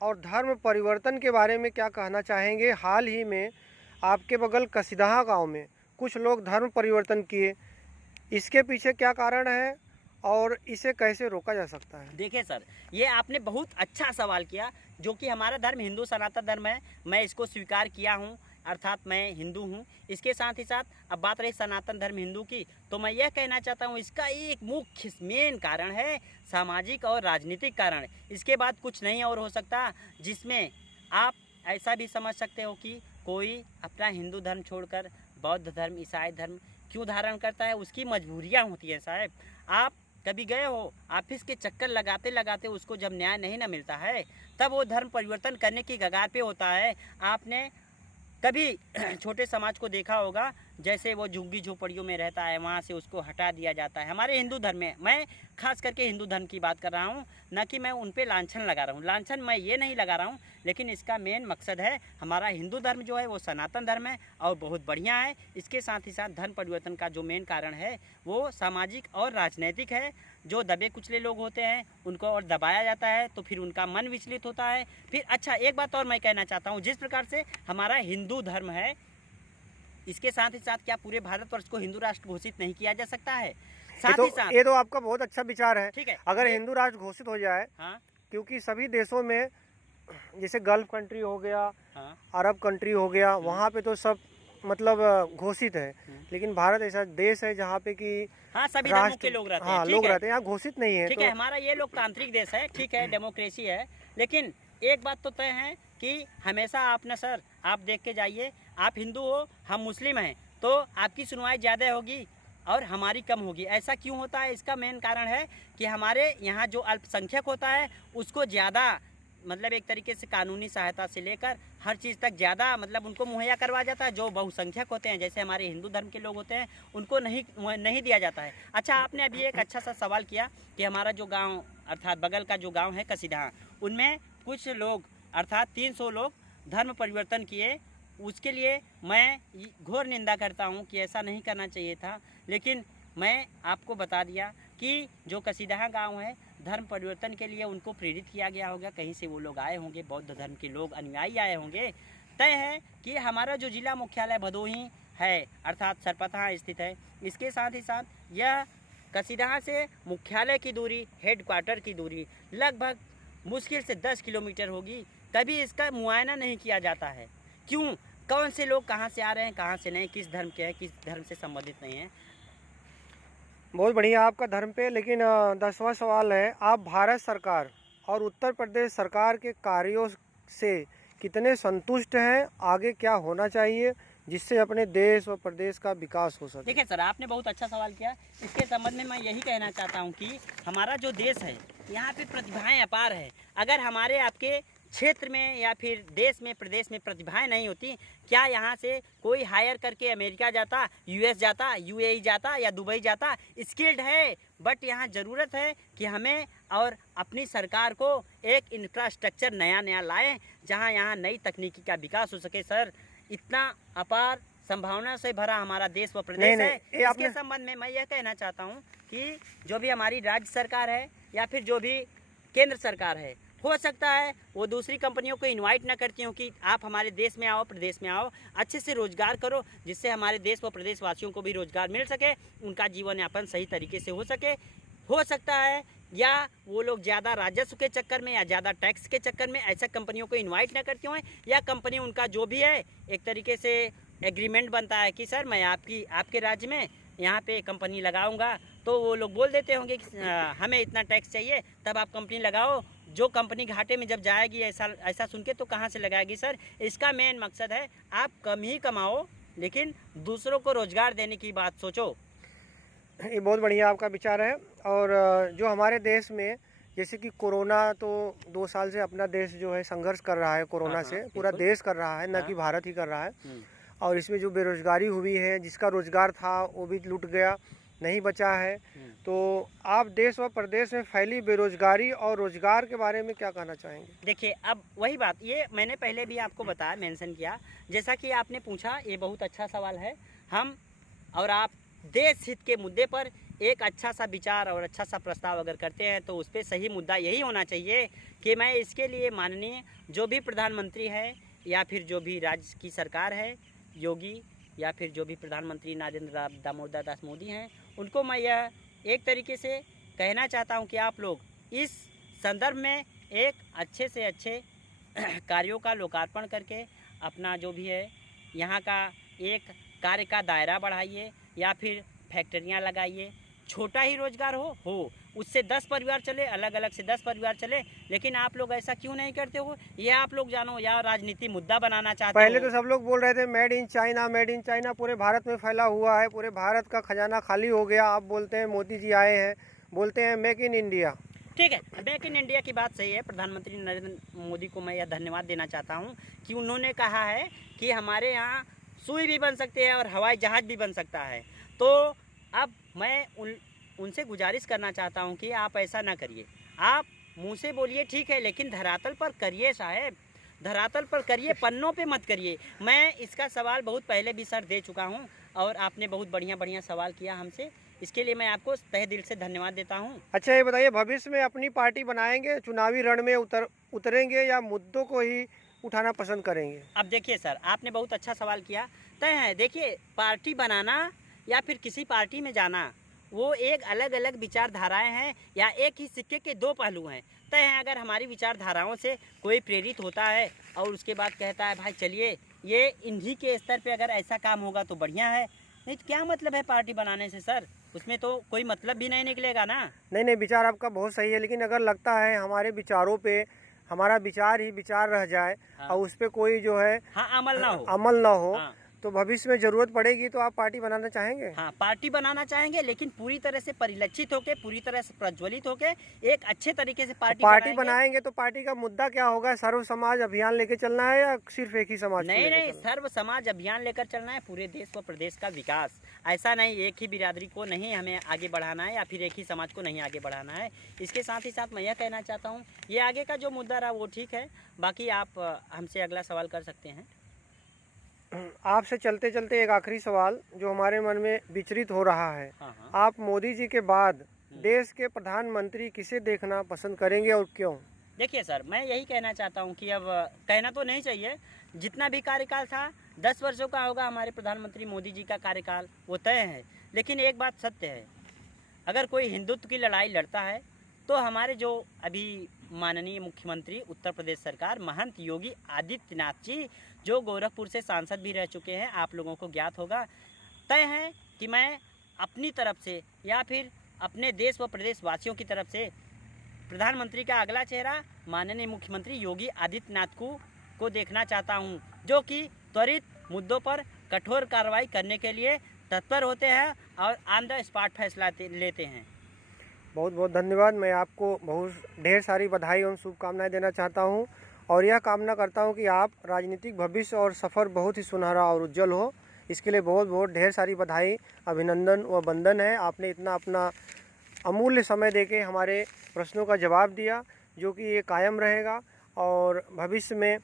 और धर्म परिवर्तन के बारे में क्या कहना चाहेंगे? हाल ही में आपके बगल कसीदहा गांव में कुछ लोग धर्म परिवर्तन किए, इसके पीछे क्या कारण है और इसे कैसे रोका जा सकता है? देखिए सर, ये आपने बहुत अच्छा सवाल किया। जो कि हमारा धर्म हिंदू सनातन धर्म है, मैं इसको स्वीकार किया हूँ, अर्थात मैं हिंदू हूँ। इसके साथ ही साथ अब बात रही सनातन धर्म हिंदू की, तो मैं यह कहना चाहता हूँ इसका एक मुख्य मेन कारण है सामाजिक और राजनीतिक कारण। इसके बाद कुछ नहीं और हो सकता, जिसमें आप ऐसा भी समझ सकते हो कि कोई अपना हिंदू धर्म छोड़कर बौद्ध धर्म, ईसाई धर्म क्यों धारण करता है, उसकी मजबूरियाँ होती हैं। साहब, आप कभी गए हो ऑफिस के चक्कर लगाते लगाते उसको जब न्याय नहीं ना मिलता है, तब वो धर्म परिवर्तन करने की कगार पे होता है। आपने कभी छोटे समाज को देखा होगा, जैसे वो झुग्गी झोपड़ियों में रहता है, वहाँ से उसको हटा दिया जाता है। हमारे हिंदू धर्म में, मैं खास करके हिंदू धर्म की बात कर रहा हूँ, न कि मैं उन पे लांछन लगा रहा हूँ। लांछन मैं ये नहीं लगा रहा हूँ, लेकिन इसका मेन मकसद है हमारा हिंदू धर्म जो है वो सनातन धर्म है और बहुत बढ़िया है। इसके साथ ही साथ धर्म परिवर्तन का जो मेन कारण है वो सामाजिक और राजनीतिक है। जो दबे कुचले लोग होते हैं उनको और दबाया जाता है, तो फिर उनका मन विचलित होता है। फिर अच्छा, एक बात और मैं कहना चाहता हूँ, जिस प्रकार से हमारा हिंदू धर्म है, इसके साथ ही साथ क्या पूरे भारतवर्ष को हिंदू राष्ट्र घोषित नहीं किया जा सकता है? साथ ही साथ ये तो आपका बहुत अच्छा विचार है। ठीक है, अगर हिंदू राष्ट्र घोषित हो जाए, हाँ, क्योंकि सभी देशों में जैसे गल्फ कंट्री हो गया, हाँ, अरब कंट्री हो गया, वहाँ पे तो सब मतलब घोषित है। लेकिन भारत ऐसा देश है जहाँ पे कि हाँ, सभी धर्मों के लोग रहते हैं। हाँ, लोग रहते हैं, यहाँ घोषित नहीं है। ठीक है, हमारा ये लोकतांत्रिक देश है, ठीक है, डेमोक्रेसी है। लेकिन एक बात तो तय है कि हमेशा आप ना सर, आप देख के जाइए, आप हिंदू हो, हम मुस्लिम हैं, तो आपकी सुनवाई ज़्यादा होगी और हमारी कम होगी। ऐसा क्यों होता है? इसका मेन कारण है कि हमारे यहाँ जो अल्पसंख्यक होता है उसको ज़्यादा मतलब एक तरीके से कानूनी सहायता से लेकर हर चीज़ तक ज़्यादा मतलब उनको मुहैया करवाया जाता है। जो बहुसंख्यक होते हैं, जैसे हमारे हिंदू धर्म के लोग होते हैं, उनको नहीं दिया जाता है। अच्छा, आपने अभी एक अच्छा सा सवाल किया कि हमारा जो गांव अर्थात बगल का जो गांव है कसीदहा, उनमें कुछ लोग अर्थात 300 लोग धर्म परिवर्तन किए। उसके लिए मैं घोर निंदा करता हूं कि ऐसा नहीं करना चाहिए था। लेकिन मैं आपको बता दिया कि जो कसीदहा गांव है, धर्म परिवर्तन के लिए उनको प्रेरित किया गया होगा, कहीं से वो लोग आए होंगे, बौद्ध धर्म के लोग अनुयायी आए होंगे। तय है कि हमारा जो जिला मुख्यालय भदोही है अर्थात सरपतहा स्थित है, इसके साथ ही साथ यह कसीदहा से मुख्यालय की दूरी, हेड क्वार्टर की दूरी लगभग मुश्किल से 10 किलोमीटर होगी। तभी इसका मुआयना नहीं किया जाता है। क्यों? कौन से लोग कहाँ से आ रहे हैं, कहाँ से नहीं, किस धर्म के हैं, किस धर्म से संबंधित नहीं है। बहुत बढ़िया आपका धर्म पे। लेकिन 10वां सवाल है, आप भारत सरकार और उत्तर प्रदेश सरकार के कार्यों से कितने संतुष्ट हैं? आगे क्या होना चाहिए जिससे अपने देश और प्रदेश का विकास हो सके? देखिए सर, आपने बहुत अच्छा सवाल किया। इसके संबंध में मैं यही कहना चाहता हूं कि हमारा जो देश है, यहाँ पे प्रतिभाएं अपार है। अगर हमारे आपके क्षेत्र में या फिर देश में, प्रदेश में प्रतिभाएं नहीं होती, क्या यहाँ से कोई हायर करके अमेरिका जाता, यूएस जाता, यूएई जाता या दुबई जाता? स्किल्ड है, बट यहाँ ज़रूरत है कि हमें और अपनी सरकार को एक इंफ्रास्ट्रक्चर नया नया लाएं, जहाँ यहाँ नई तकनीकी का विकास हो सके सर। इतना अपार संभावना से भरा हमारा देश व प्रदेश है। इसके संबंध में मैं यह कहना चाहता हूँ कि जो भी हमारी राज्य सरकार है या फिर जो भी केंद्र सरकार है, हो सकता है वो दूसरी कंपनियों को इनवाइट ना करती हूँ कि आप हमारे देश में आओ, प्रदेश में आओ, अच्छे से रोजगार करो, जिससे हमारे देश व प्रदेश वासियों को भी रोजगार मिल सके, उनका जीवन यापन सही तरीके से हो सके। हो सकता है या वो लोग ज़्यादा राजस्व के चक्कर में या ज़्यादा टैक्स के चक्कर में ऐसा कंपनियों को इनवाइट ना करती हों, या कंपनी उनका जो भी है एक तरीके से एग्रीमेंट बनता है कि सर मैं आपके राज्य में यहाँ पे कंपनी लगाऊंगा, तो वो लोग बोल देते होंगे कि हमें इतना टैक्स चाहिए, तब आप कंपनी लगाओ। जो कंपनी घाटे में जब जाएगी ऐसा सुन के तो कहाँ से लगाएगी सर। इसका मेन मकसद है आप कम ही कमाओ, लेकिन दूसरों को रोजगार देने की बात सोचो। ये बहुत बढ़िया आपका विचार है। और जो हमारे देश में जैसे कि कोरोना, तो 2 साल से अपना देश जो है संघर्ष कर रहा है कोरोना से, पूरा देश कर रहा है, न कि भारत ही कर रहा है। और इसमें जो बेरोजगारी हुई है, जिसका रोजगार था वो भी लुट गया, नहीं बचा है। तो आप देश व प्रदेश में फैली बेरोजगारी और रोजगार के बारे में क्या कहना चाहेंगे? देखिए, अब वही बात, ये मैंने पहले भी आपको बताया, मेंशन किया, जैसा कि आपने पूछा, ये बहुत अच्छा सवाल है। हम और आप देश हित के मुद्दे पर एक अच्छा सा विचार और अच्छा सा प्रस्ताव अगर करते हैं तो उस पर सही मुद्दा यही होना चाहिए कि मैं इसके लिए माननीय जो भी प्रधानमंत्री है या फिर जो भी राज्य की सरकार है, योगी, या फिर जो भी प्रधानमंत्री नरेंद्र दामोदर दास मोदी हैं, उनको मैं यह एक तरीके से कहना चाहता हूं कि आप लोग इस संदर्भ में एक अच्छे से अच्छे कार्यों का लोकार्पण करके अपना जो भी है यहाँ का एक कार्य का दायरा बढ़ाइए, या फिर फैक्ट्रियाँ लगाइए। छोटा ही रोजगार हो, उससे 10 परिवार चले, अलग अलग से 10 परिवार चले, लेकिन आप लोग ऐसा क्यों नहीं करते हो, ये आप लोग जानो। या राजनीति मुद्दा बनाना चाहते हो। पहले तो सब लोग बोल रहे थे made in China, made in China, पूरे भारत में फैला हुआ है, पूरे भारत का खजाना खाली हो गया। आप बोलते हैं मोदी जी आए हैं, बोलते हैं मेक इन इंडिया। ठीक है, मेक इन इंडिया की बात सही है। प्रधानमंत्री नरेंद्र मोदी को मैं यह धन्यवाद देना चाहता हूँ कि उन्होंने कहा है कि हमारे यहाँ सुई भी बन सकते हैं और हवाई जहाज़ भी बन सकता है। तो अब मैं उनसे गुजारिश करना चाहता हूं कि आप ऐसा ना करिए। आप मुंह से बोलिए ठीक है, लेकिन धरातल पर करिए साहब, धरातल पर करिए, पन्नों पे मत करिए। मैं इसका सवाल बहुत पहले भी सर दे चुका हूं और आपने बहुत बढ़िया सवाल किया हमसे, इसके लिए मैं आपको तहे दिल से धन्यवाद देता हूं। अच्छा, ये बताइए, भविष्य में अपनी पार्टी बनाएंगे, चुनावी रण में उतरेंगे, या मुद्दों को ही उठाना पसंद करेंगे? अब देखिए सर, आपने बहुत अच्छा सवाल किया। तय है, देखिए, पार्टी बनाना या फिर किसी पार्टी में जाना, वो एक अलग अलग विचारधाराएं हैं या एक ही सिक्के के 2 पहलू हैं। तय है, अगर हमारी विचारधाराओं से कोई प्रेरित होता है और उसके बाद कहता है भाई चलिए ये इन्हीं के स्तर पे अगर ऐसा काम होगा तो बढ़िया है, नहीं तो क्या मतलब है पार्टी बनाने से सर, उसमें तो कोई मतलब भी नहीं निकलेगा ना। नहीं, विचार आपका बहुत सही है, लेकिन अगर लगता है हमारे विचारों पे हमारा विचार ही विचार रह जाए, हाँ। और उस पर कोई जो है अमल ना हो, हाँ। तो भविष्य में जरूरत पड़ेगी तो आप पार्टी बनाना चाहेंगे? हाँ, पार्टी बनाना चाहेंगे, लेकिन पूरी तरह से परिलक्षित होके, पूरी तरह से प्रज्वलित होके एक अच्छे तरीके से पार्टी बनाएंगे। तो पार्टी का मुद्दा क्या होगा? सर्व समाज अभियान लेके चलना है या सिर्फ एक ही समाज? नहीं, सर्व समाज अभियान लेकर चलना है, पूरे देश व प्रदेश का विकास। ऐसा नहीं एक ही बिरादरी को नहीं हमें आगे बढ़ाना है या फिर एक ही समाज को नहीं आगे बढ़ाना है। इसके साथ ही साथ मैं यह कहना चाहता हूँ, ये आगे का जो मुद्दा रहा वो ठीक है, बाकी आप हमसे अगला सवाल कर सकते हैं। आपसे चलते चलते एक आखिरी सवाल जो हमारे मन में विचलित हो रहा है। हाँ। आप मोदी जी के बाद देश के प्रधानमंत्री किसे देखना पसंद करेंगे और क्यों? देखिए सर, मैं यही कहना चाहता हूं कि अब कहना तो नहीं चाहिए, जितना भी कार्यकाल था 10 वर्षों का होगा हमारे प्रधानमंत्री मोदी जी का कार्यकाल, वो तय है। लेकिन एक बात सत्य है, अगर कोई हिंदुत्व की लड़ाई लड़ता है तो हमारे जो अभी माननीय मुख्यमंत्री उत्तर प्रदेश सरकार महंत योगी आदित्यनाथ जी, जो गोरखपुर से सांसद भी रह चुके हैं, आप लोगों को ज्ञात होगा, तय है कि मैं अपनी तरफ से या फिर अपने देश व प्रदेश वासियों की तरफ से प्रधानमंत्री का अगला चेहरा माननीय मुख्यमंत्री योगी आदित्यनाथ को देखना चाहता हूं, जो कि त्वरित मुद्दों पर कठोर कार्रवाई करने के लिए तत्पर होते हैं और ऑन द स्पॉट फैसला लेते हैं। बहुत बहुत धन्यवाद। मैं आपको बहुत ढेर सारी बधाई एवं शुभकामनाएं देना चाहता हूं, और यह कामना करता हूं कि आप राजनीतिक भविष्य और सफ़र बहुत ही सुनहरा और उज्जवल हो। इसके लिए बहुत बहुत ढेर सारी बधाई, अभिनंदन व वंदन है। आपने इतना अपना अमूल्य समय देके हमारे प्रश्नों का जवाब दिया, जो कि ये कायम रहेगा और भविष्य में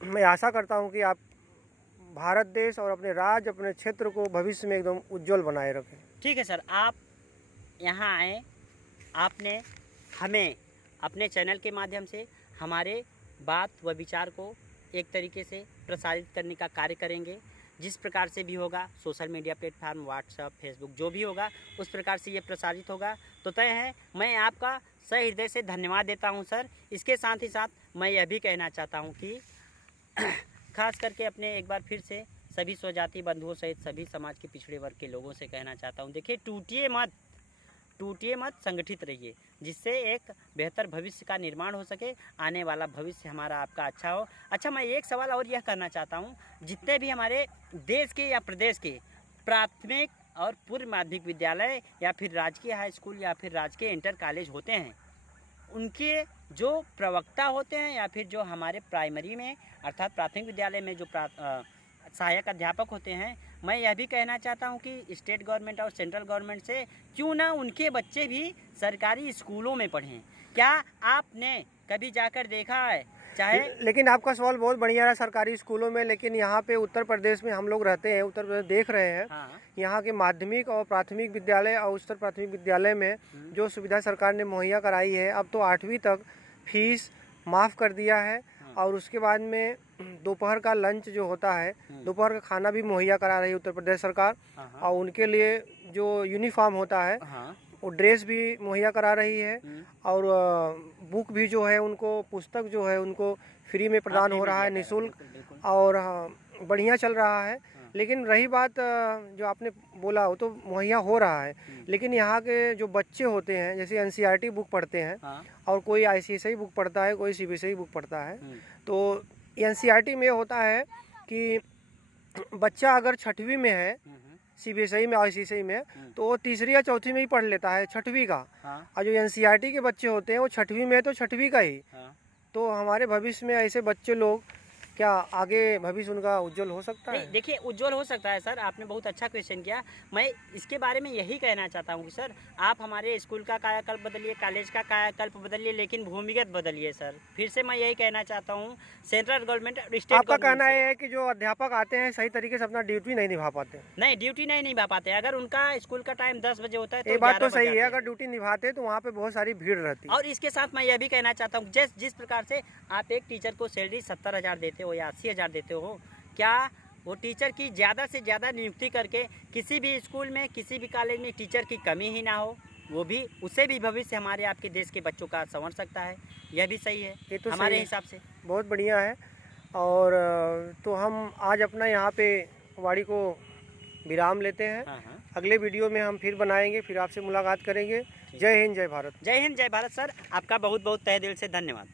मैं आशा करता हूँ कि आप भारत देश और अपने राज्य, अपने क्षेत्र को भविष्य में एकदम उज्जवल बनाए रखें। ठीक है सर, आप यहाँ आए, आपने हमें अपने चैनल के माध्यम से हमारे बात व विचार को एक तरीके से प्रसारित करने का कार्य करेंगे। जिस प्रकार से भी होगा, social media platform, WhatsApp, Facebook, जो भी होगा उस प्रकार से ये प्रसारित होगा। तो तय है, मैं आपका सही हृदय से धन्यवाद देता हूँ सर। इसके साथ ही साथ मैं यह भी कहना चाहता हूँ कि खास करके अपने एक बार फिर से सभी स्वजाति बंधुओं सहित सभी समाज के पिछड़े वर्ग के लोगों से कहना चाहता हूँ, देखिए टूटिए मत, संगठित रहिए, जिससे एक बेहतर भविष्य का निर्माण हो सके, आने वाला भविष्य हमारा आपका अच्छा हो। अच्छा, मैं एक सवाल और यह करना चाहता हूँ, जितने भी हमारे देश के या प्रदेश के प्राथमिक और पूर्व माध्यमिक विद्यालय या फिर राजकीय हाई स्कूल या फिर राजकीय इंटर कॉलेज होते हैं, उनके जो प्रवक्ता होते हैं या फिर जो हमारे प्राइमरी में अर्थात प्राथमिक विद्यालय में जो सहायक अध्यापक होते हैं, मैं यह भी कहना चाहता हूं कि स्टेट गवर्नमेंट और सेंट्रल गवर्नमेंट से क्यों ना उनके बच्चे भी सरकारी स्कूलों में पढ़ें। क्या आपने कभी जाकर देखा है? चाहे लेकिन आपका सवाल बहुत बढ़िया रहा सरकारी स्कूलों में, लेकिन यहाँ पे उत्तर प्रदेश में हम लोग रहते हैं, उत्तर प्रदेश देख रहे हैं। हाँ। यहाँ के माध्यमिक और प्राथमिक विद्यालय और उच्चतर प्राथमिक विद्यालय में जो सुविधा सरकार ने मुहैया कराई है, अब तो 8वीं तक फीस माफ़ कर दिया है। और उसके बाद में दोपहर का लंच जो होता है, दोपहर का खाना भी मुहैया करा रही है उत्तर प्रदेश सरकार। और उनके लिए जो यूनिफॉर्म होता है, वो ड्रेस भी मुहैया करा रही है। और बुक भी जो है उनको, पुस्तक जो है उनको फ्री में प्रदान हो रहा है, निःशुल्क, और बढ़िया चल रहा है। लेकिन रही बात जो आपने बोला, वो तो मुहैया हो रहा है, लेकिन यहाँ के जो बच्चे होते हैं, जैसे एनसीईआरटी बुक पढ़ते हैं और कोई आईसीएसई बुक पढ़ता है, कोई सीबीएसई बुक पढ़ता है। तो एनसीईआरटी में होता है कि बच्चा अगर 6वीं में है, सीबीएसई में, आईसीएसई में, तो वो 3री या 4थी में ही पढ़ लेता है 6वीं का। और जो एनसीईआरटी के बच्चे होते हैं वो 6वीं में, तो 6वीं का ही। तो हमारे भविष्य में ऐसे बच्चे लोग, क्या आगे भविष्य उनका उज्जवल हो सकता है? देखिए, उज्जवल हो सकता है सर, आपने बहुत अच्छा क्वेश्चन किया। मैं इसके बारे में यही कहना चाहता हूँ कि सर, आप हमारे स्कूल का कायाकल्प बदलिए, कॉलेज का कायाकल्प बदलिए, लेकिन भूमिगत बदलिए सर। फिर से मैं यही कहना चाहता हूँ, सेंट्रल गवर्नमेंट और स्टेट आपका कहना यह है कि जो अध्यापक आते हैं सही तरीके से अपना ड्यूटी नहीं निभा पाते? नहीं, ड्यूटी नहीं निभा पाते। अगर उनका स्कूल का टाइम 10 बजे होता है तो ये बात तो सही है, अगर ड्यूटी निभाते तो वहाँ पे बहुत सारी भीड़ रहती है। और इसके साथ मैं यह भी कहना चाहता हूँ, जिस प्रकार से आप एक टीचर को सैलरी 70,000 देते हो या 80,000 देते हो, क्या वो टीचर की ज़्यादा से ज़्यादा नियुक्ति करके किसी भी स्कूल में, किसी भी कॉलेज में टीचर की कमी ही ना हो, वो भी, उससे भी भविष्य हमारे आपके देश के बच्चों का संवर सकता है। यह भी सही है, ये तो हमारे हिसाब से बहुत बढ़िया है। और तो हम आज अपना यहाँ पे वाणी को विराम लेते हैं। अगले वीडियो में हम फिर बनाएंगे, फिर आपसे मुलाकात करेंगे। जय हिंद, जय भारत। जय हिंद, जय भारत सर। आपका बहुत बहुत तहे दिल से धन्यवाद।